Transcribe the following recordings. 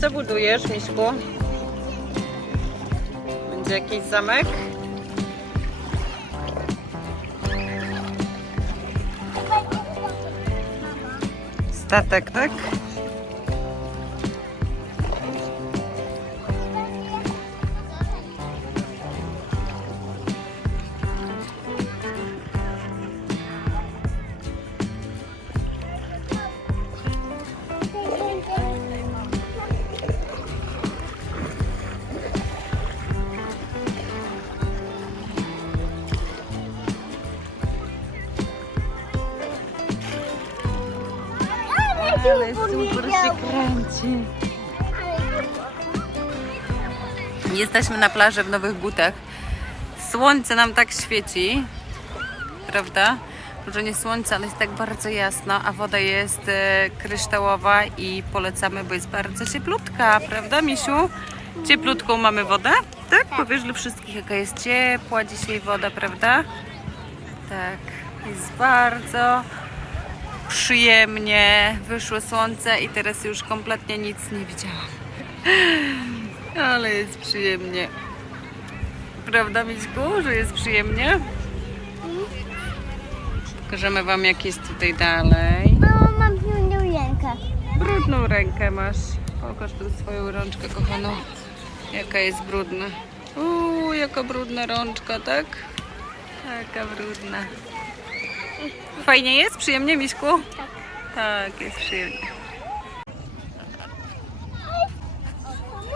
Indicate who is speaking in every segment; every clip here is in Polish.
Speaker 1: Co budujesz, Miśku? Będzie jakiś zamek? Statek, tak? Ale super się kręci. Jesteśmy na plaży w nowych butach. Słońce nam tak świeci, prawda? Może nie słońce, ale jest tak bardzo jasno, a woda jest e, kryształowa i polecamy, bo jest bardzo cieplutka, prawda, Misiu? Cieplutką mamy wodę? Tak? Powiesz dla wszystkich, jaka jest ciepła dzisiaj woda, prawda? Tak, jest bardzo przyjemnie. Wyszło słońce i teraz już kompletnie nic nie widziałam. Ale jest przyjemnie. Prawda, Miśku, że jest przyjemnie? Pokażemy Wam, jak jest tutaj dalej.
Speaker 2: Mamo, mam brudną rękę.
Speaker 1: Brudną rękę masz. Pokaż tu swoją rączkę, kochaną. Jaka jest brudna. Uuu, jaka brudna rączka, tak? Taka brudna. Fajnie jest? Przyjemnie, Miśku?
Speaker 2: Tak.
Speaker 1: Tak, jest przyjemnie.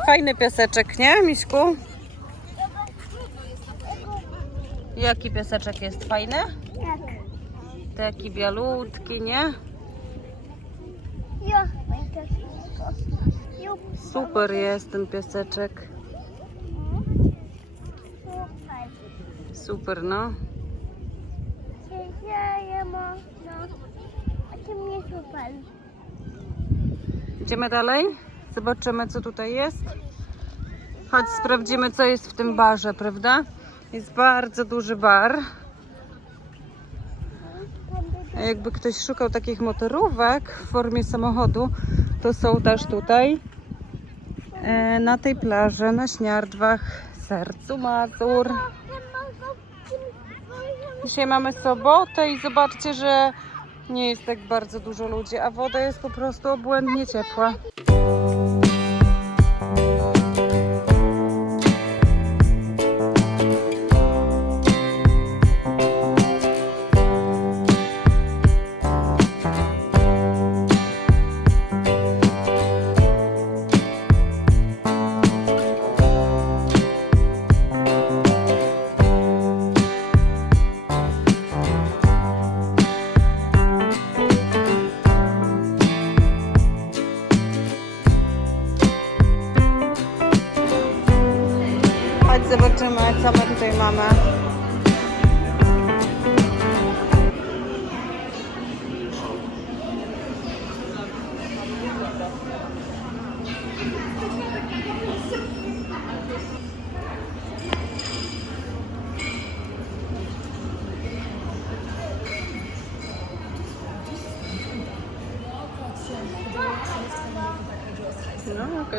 Speaker 1: Fajny piaseczek, nie, Miśku? Jaki piaseczek jest fajny?
Speaker 2: Tak.
Speaker 1: Taki bialutki, nie?
Speaker 2: Ja.
Speaker 1: Super jest ten piaseczek.
Speaker 2: Słuchaj.
Speaker 1: Super, no.
Speaker 2: Czy ja można? A ty mnie super.
Speaker 1: Idziemy dalej? Zobaczymy, co tutaj jest. Chodź, sprawdzimy, co jest w tym barze, prawda? Jest bardzo duży bar. A jakby ktoś szukał takich motorówek w formie samochodu, to są też tutaj e, na tej plaży, na Śniardwach, Sercu Mazur. Dzisiaj mamy sobotę i zobaczcie, że nie jest tak bardzo dużo ludzi, a woda jest po prostu obłędnie ciepła.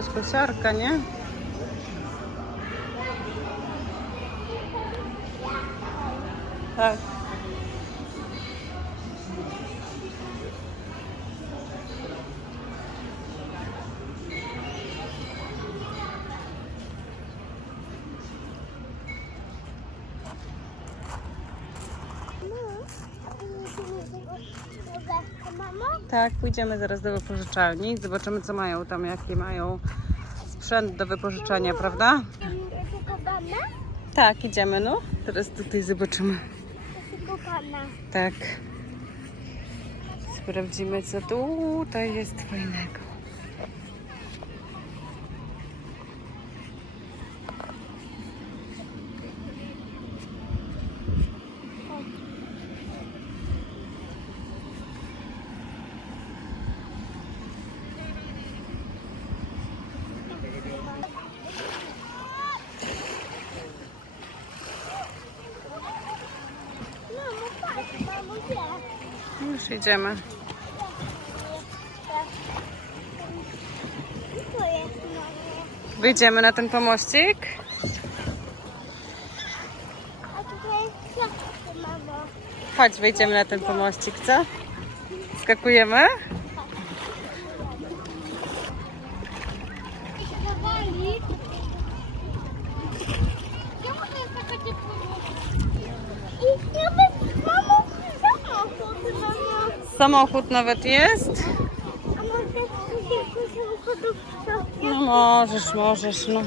Speaker 1: No, jakaś kosiarka, nie? Tak. Pójdziemy zaraz do wypożyczalni. Zobaczymy, co mają tam, jaki mają sprzęt do wypożyczania, prawda? Tak, idziemy, no. Teraz tutaj zobaczymy. Tak. Sprawdzimy, co tutaj jest fajnego.
Speaker 2: Mamo, patrz, mamo, gdzie?
Speaker 1: Już idziemy. Wyjdziemy na ten pomościk. Chodź, wejdziemy na ten pomościk, co? Skakujemy?
Speaker 2: Zawali. Czemu to jest taka ciepła I ja bym, mamo, samochód, mamo.
Speaker 1: Samochód nawet jest. No możesz, możesz, no.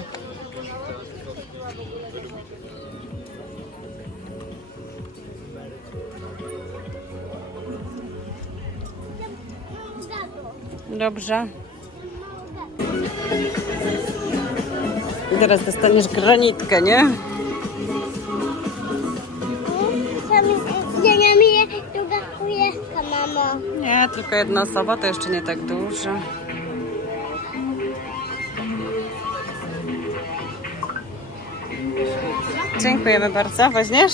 Speaker 1: Dobrze. Teraz dostaniesz granitkę, nie?
Speaker 2: Nie,
Speaker 1: tylko jedna osoba, to jeszcze nie tak dużo. Dziękujemy bardzo. Weźmiesz?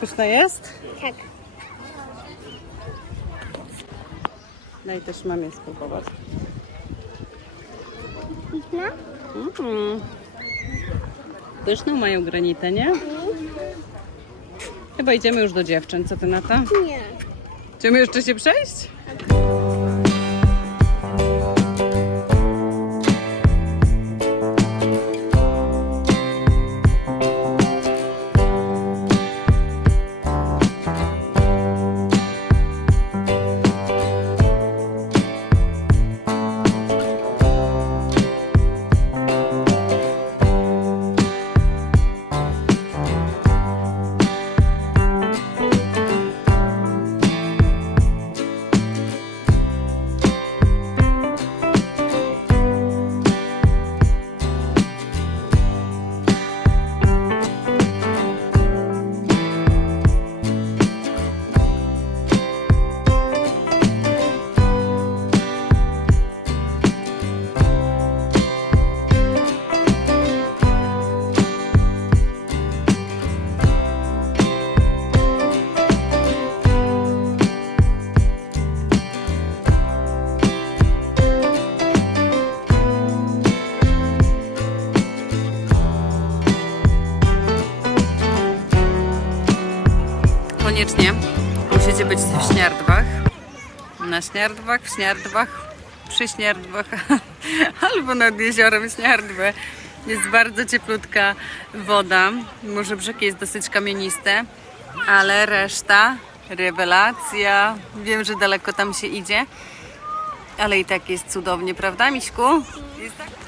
Speaker 1: Pyszne jest?
Speaker 2: Tak.
Speaker 1: Daj też mamie spróbować.
Speaker 2: Piękna?
Speaker 1: Mm. Pyszną mają granitę, nie? Chyba idziemy już do dziewczyn. Co ty na to?
Speaker 2: Nie.
Speaker 1: Chcemy jeszcze się przejść? Śniardwach, w Śniardwach, przy Śniardwach albo nad jeziorem Śniardwy. Jest bardzo cieplutka woda. Może brzeg jest dosyć kamienisty, ale reszta rewelacja. Wiem, że daleko tam się idzie, ale i tak jest cudownie, prawda, Miśku? Jest tak?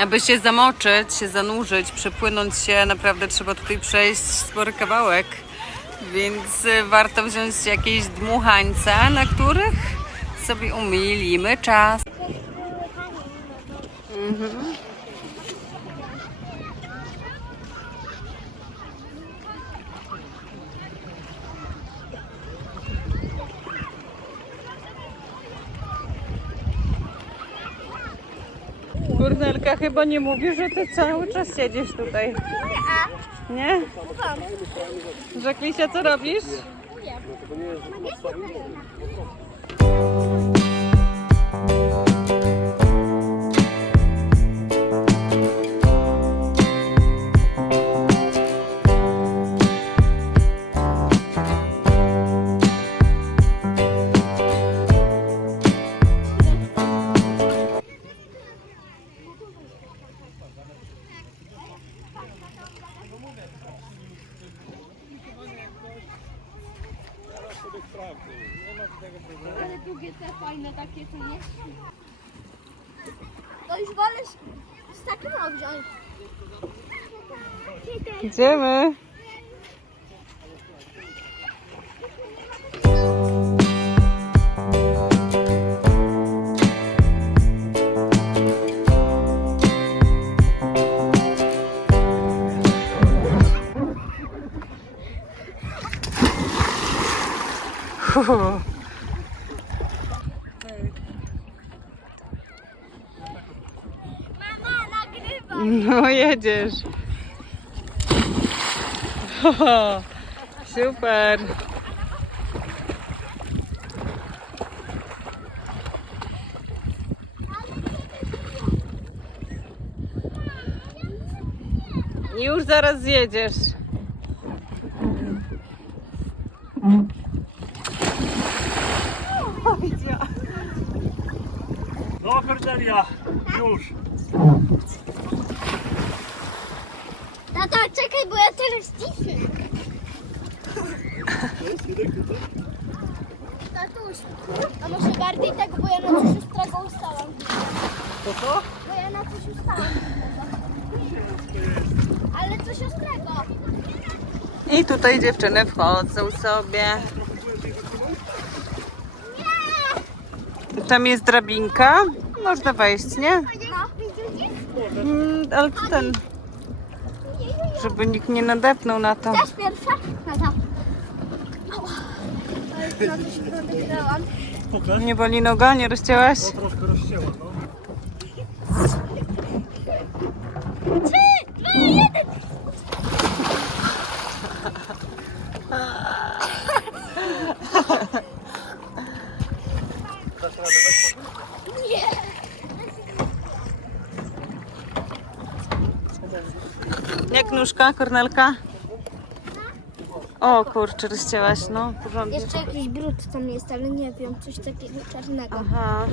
Speaker 1: Aby się zamoczyć, się zanurzyć, przepłynąć się, naprawdę trzeba tutaj przejść spory kawałek. Więc y, warto wziąć jakieś dmuchańce, na których sobie umilimy czas. Kurnelka chyba nie mówi, że ty cały czas siedzisz tutaj. Nie? Żaklisia, co robisz?
Speaker 2: Ale długie te fajne takie, co nie? To już wolę z, takim wziąć.
Speaker 1: Idziemy.
Speaker 2: Mama,
Speaker 1: jedziesz. super. Już zaraz zjedziesz.
Speaker 3: No Cordelia, już.
Speaker 2: Tata, czekaj, bo ja teraz cisnę. Tatuś, a może bardziej tak, bo ja na coś ostrego ustałam.
Speaker 3: To co?
Speaker 2: Bo ja na coś ustałam. Ale coś ostrego.
Speaker 1: I tutaj dziewczyny wchodzą sobie. Tam jest drabinka. Można wejść, nie?
Speaker 2: No, widzisz?
Speaker 1: Mm, ale to ten, żeby nikt nie nadepnął na to.
Speaker 2: Też pierwsza? Na.
Speaker 3: Pokaż.
Speaker 1: Nie boli noga, nie rozcięłaś?
Speaker 3: No troszkę rozcięła, no.
Speaker 2: Trzy, dwa, jeden.
Speaker 1: Jak nóżka, kornelka? O kurczę, rozcięłaś, no porządnie.
Speaker 2: Jeszcze jakiś brud tam jest, ale nie wiem, coś takiego czarnego.
Speaker 1: Aha.